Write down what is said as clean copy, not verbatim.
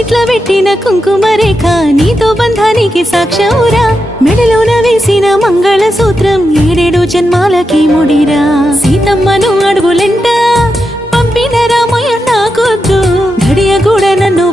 బొట్టిట్లా పెట్టిన కుంకుమ రేఖ నీతో బంధానికి సాక్ష్యమురా మెడలోన వేసిన మంగళ సూత్రం 7 జన్మాలకి ముడిరా సీతమ్మను అడుగులెంట పంపిన రామయ్య నాకొద్దు గడియ కూడా నన్ను